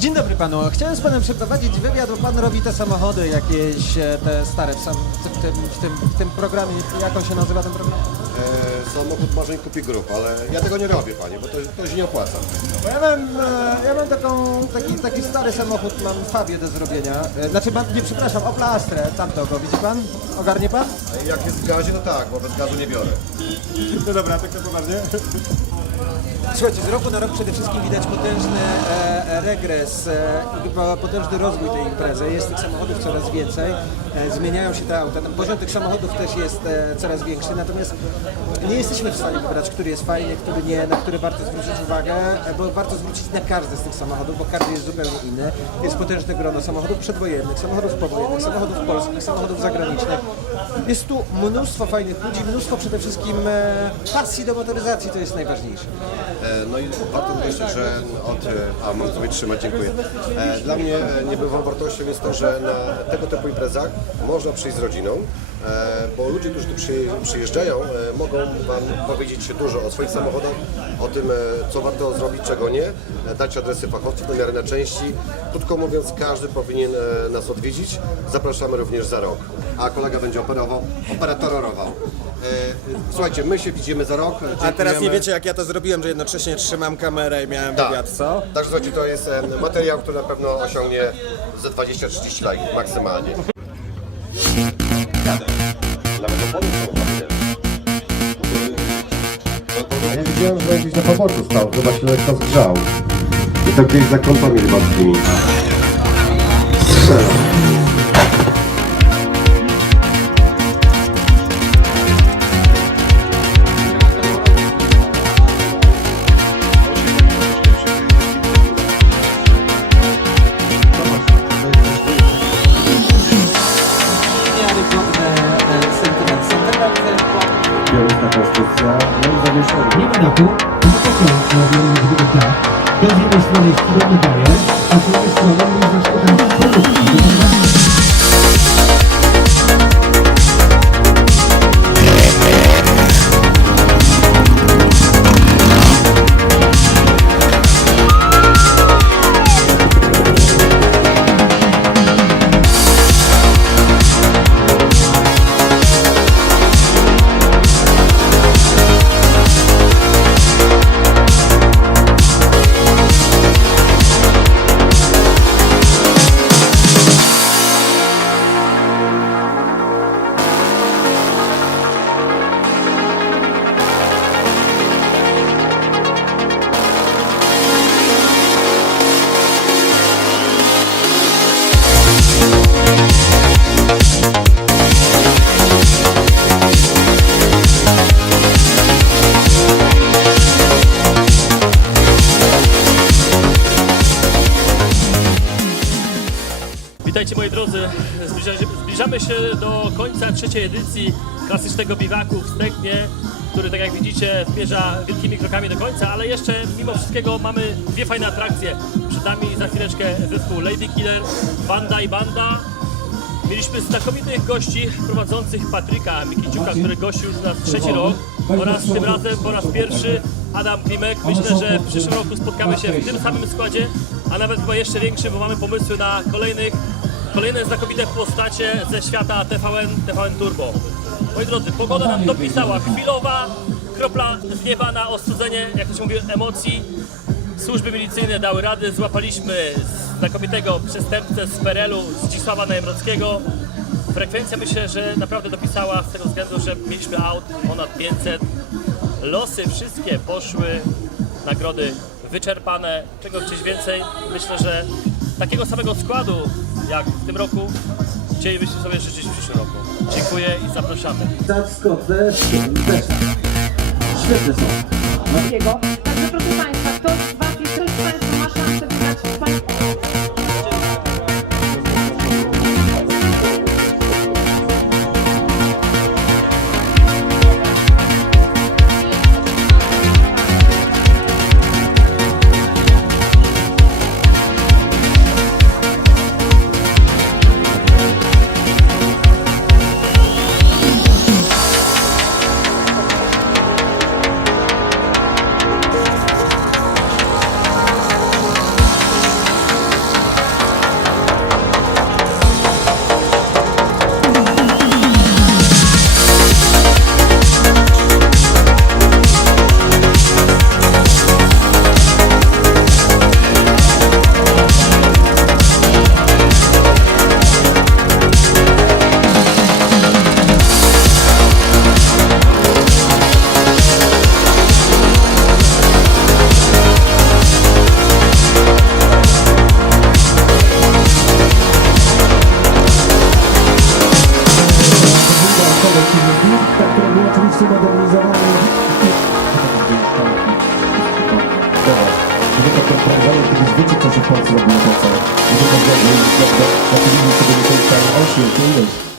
Dzień dobry panu. Chciałem z panem przeprowadzić wywiad, bo pan robi te samochody jakieś, e, te stare w, sam, w, tym, w, tym, w tym programie. Jak on się nazywa ten program? E, samochód marzeń kupi grup, ale ja tego nie robię, panie, bo to, to się nie opłaca. Bo ja mam, e, ja mam taką, taki, taki stary samochód, mam Fabię do zrobienia. E, Znaczy, mam, nie przepraszam, Opla Astrę, tamto go, widzi pan? Ogarnie pan? Jak jest w gazie, to tak, bo bez gazu nie biorę. No dobra, tak to poważnie. Słuchajcie, z roku na rok przede wszystkim widać potężny e, e, regres e, i chyba potężny rozwój tej imprezy. Jest tych samochodów coraz więcej, e, zmieniają się te auta. Ten poziom tych samochodów też jest e, coraz większy, natomiast nie jesteśmy w stanie wybrać, który jest fajny, który nie, na który warto zwrócić uwagę, e, bo warto zwrócić na każdy z tych samochodów, bo każdy jest zupełnie inny. Jest potężne grono samochodów przedwojennych, samochodów powojennych, samochodów polskich, samochodów zagranicznych. Jest tu mnóstwo fajnych ludzi, mnóstwo przede wszystkim e, pasji do motoryzacji, to jest najważniejsze. E, no i warto podkreślić, że od... A, mogę sobie trzymać, dziękuję. Dla mnie niebywałą wartością jest to, że na tego typu imprezach można przyjść z rodziną, bo ludzie, którzy tu przy, przyjeżdżają, e, mogą Wam powiedzieć dużo o swoich samochodach, o tym, e, co warto zrobić, czego nie, e, dać adresy fachowców na miarę na części. Krótko mówiąc, każdy powinien e, nas odwiedzić. Zapraszamy również za rok. A kolega będzie operował, operatororował. E, Słuchajcie, my się widzimy za rok. A teraz nie Dziękujemy. wiecie jak ja to zrobiłem, że jednocześnie trzymam kamerę i miałem Tak. wywiad, co? Także słuchajcie, to jest materiał, który na pewno osiągnie ze 20-30 lajków maksymalnie. Ja widziałem, że jakiś na poboczu stał, chyba się lekko zgrzał. I to gdzieś za kątami rybackimi. Strzelam. Białystka konstrukcja, no i ma dachu, nie ma pokrętła na wielonych dach. To z jednej strony jest cudowny bajer, a z drugiej strony jest zaszkodzenie produkcji. Witajcie moi drodzy, Zbliża, zbliżamy się do końca trzeciej edycji klasycznego biwaku w Steknie, który tak jak widzicie zmierza wielkimi krokami do końca, ale jeszcze mimo wszystkiego mamy dwie fajne atrakcje. Przed nami za chwileczkę zespół Lady Killer, Banda i Banda. Mieliśmy znakomitych gości prowadzących Patryka Mikiciuka, który gościł już nas trzeci rok. Oraz tym razem po raz pierwszy Adam Klimek. Myślę, że w przyszłym roku spotkamy się w tym samym składzie, a nawet chyba jeszcze większym, bo mamy pomysły na kolejnych, kolejne znakomite postacie ze świata TVN, TVN Turbo. Moi drodzy, pogoda nam dopisała. Chwilowa kropla z nieba na ostudzenie, jak to się mówi, emocji. Służby milicyjne dały rady, złapaliśmy znakomitego przestępcę z Perelu, Zdzisława Najemrockiego. Frekwencja myślę, że naprawdę dopisała z tego względu, że mieliśmy aut ponad 500. Losy wszystkie poszły, nagrody wyczerpane, czego chcieć więcej. Myślę, że takiego samego składu jak w tym roku chcielibyśmy sobie życzyć w przyszłym roku. Dziękuję i zapraszamy. Zaskoczę, świetne są. Jego. Także proszę Państwa, kto z Was, kiedyś wiecie, co się w Polsce robiło to co. Żeby to zrobić, jak to, jak to widzieć